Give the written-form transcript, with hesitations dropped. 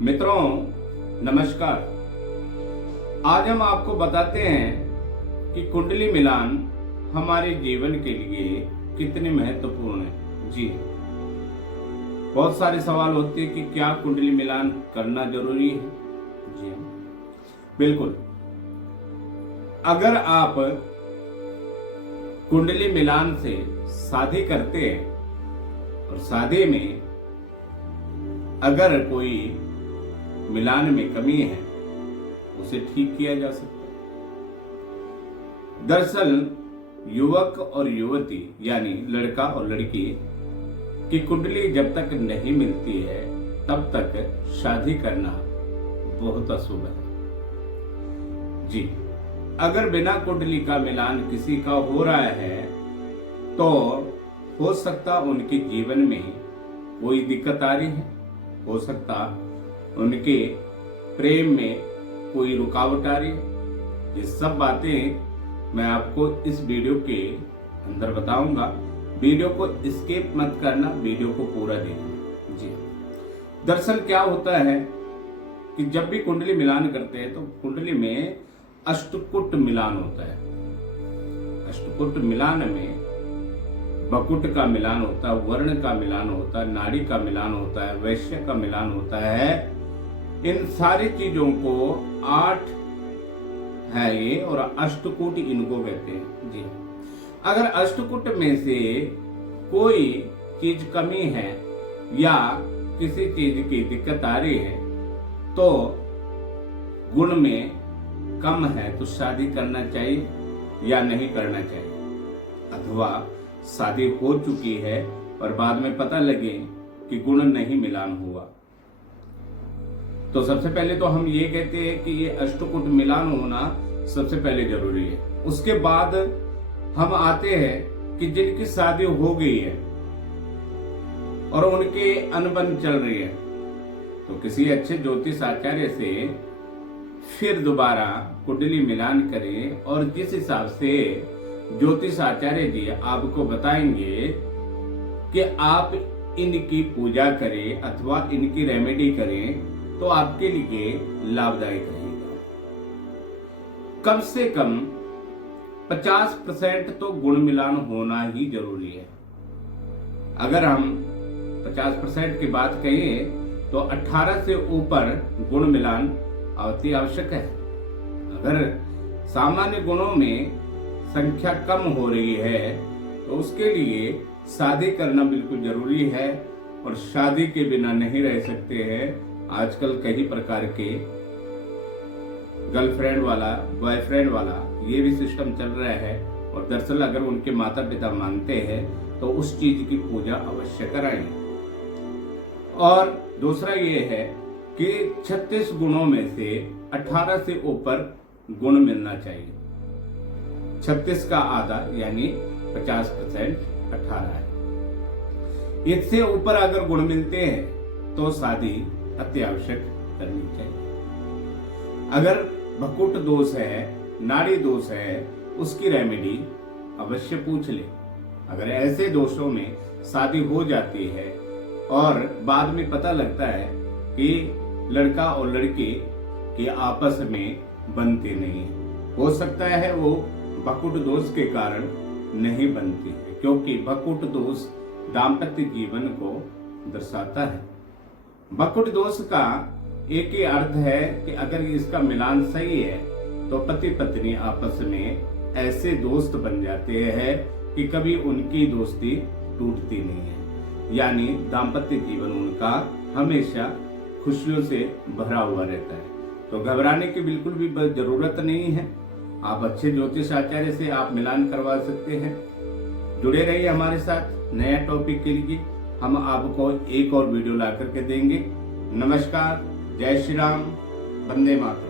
मित्रों नमस्कार। आज हम आपको बताते हैं कि कुंडली मिलान हमारे जीवन के लिए कितने महत्वपूर्ण है। जी, बहुत सारे सवाल होते हैं कि क्या कुंडली मिलान करना जरूरी है। जी बिल्कुल, अगर आप कुंडली मिलान से शादी करते हैं और शादी में अगर कोई मिलान में कमी है उसे ठीक किया जा सकता है। दरअसल युवक और युवती यानी लड़का और लड़की की कुंडली जब तक नहीं मिलती है तब तक शादी करना बहुत अशुभ है। जी, अगर बिना कुंडली का मिलान किसी का हो रहा है तो हो सकता उनके जीवन में कोई दिक्कत आ रही है, हो सकता उनके प्रेम में कोई रुकावट आ रही है। ये सब बातें मैं आपको इस वीडियो के अंदर बताऊंगा। वीडियो को स्किप मत करना, वीडियो को पूरा देखना। जी, दरअसल क्या होता है कि जब भी कुंडली मिलान करते हैं तो कुंडली में अष्टकुट मिलान होता है। अष्टकुट मिलान में बकुट का मिलान होता है, वर्ण का मिलान होता है, नाड़ी का मिलान होता है, वैश्य का मिलान होता है। इन सारी चीजों को 8 है ये, और अष्टकूट इनको कहते हैं। जी, अगर अष्टकूट में से कोई चीज कमी है या किसी चीज की दिक्कत आ रही है तो गुण में कम है तो शादी करना चाहिए या नहीं करना चाहिए। अथवा शादी हो चुकी है और बाद में पता लगे कि गुण नहीं मिलान हुआ तो सबसे पहले तो हम ये कहते हैं कि ये अष्टकुट मिलान होना सबसे पहले जरूरी है। उसके बाद हम आते हैं कि जिनकी शादी हो गई है और उनकी अनबन चल रही है तो किसी अच्छे ज्योतिष आचार्य से फिर दोबारा कुंडली मिलान करें और जिस हिसाब से ज्योतिष आचार्य जी आपको बताएंगे कि आप इनकी पूजा करें अथवा इनकी रेमेडी करें तो आपके लिए लाभदायक रहेगा। कम से कम 50% तो गुण मिलान होना ही जरूरी है। अगर हम 50% की बात कहें तो 18 से ऊपर गुण मिलान अति आवश्यक है। अगर सामान्य गुणों में संख्या कम हो रही है तो उसके लिए शादी करना बिल्कुल जरूरी है और शादी के बिना नहीं रह सकते हैं। आजकल कई प्रकार के गर्लफ्रेंड वाला, बॉयफ्रेंड वाला ये भी सिस्टम चल रहा है और दरअसल अगर उनके माता पिता मानते हैं तो उस चीज की पूजा अवश्य कराएं। और दूसरा ये है कि 36 गुणों में से 18 से ऊपर गुण मिलना चाहिए। 36 का आधा यानी 50% 18 है। इससे ऊपर अगर गुण मिलते हैं तो शादी अति आवश्यक करनी चाहिए। अगर भकुट दोष है, नाड़ी दोष है, उसकी रेमेडी अवश्य पूछ ले। अगर ऐसे दोषों में शादी हो जाती है और बाद में पता लगता है कि लड़का और लड़की के आपस में बनते नहीं है, हो सकता है वो भकुट दोष के कारण नहीं बनती है, क्योंकि भकुट दोष दाम्पत्य जीवन को दर्शाता है। भकुट दोष का एक ही अर्थ है कि अगर इसका मिलान सही है तो पति पत्नी आपस में ऐसे दोस्त बन जाते हैं कि कभी उनकी दोस्ती टूटती नहीं है, यानी दाम्पत्य जीवन उनका हमेशा खुशियों से भरा हुआ रहता है। तो घबराने की बिल्कुल भी जरूरत नहीं है। आप अच्छे ज्योतिष आचार्य से आप मिलान करवा सकते हैं। जुड़े रहिए हमारे साथ नया टॉपिक के लिए। हम आपको एक और वीडियो ला करके देंगे। नमस्कार, जय श्री राम, वंदे मातरम।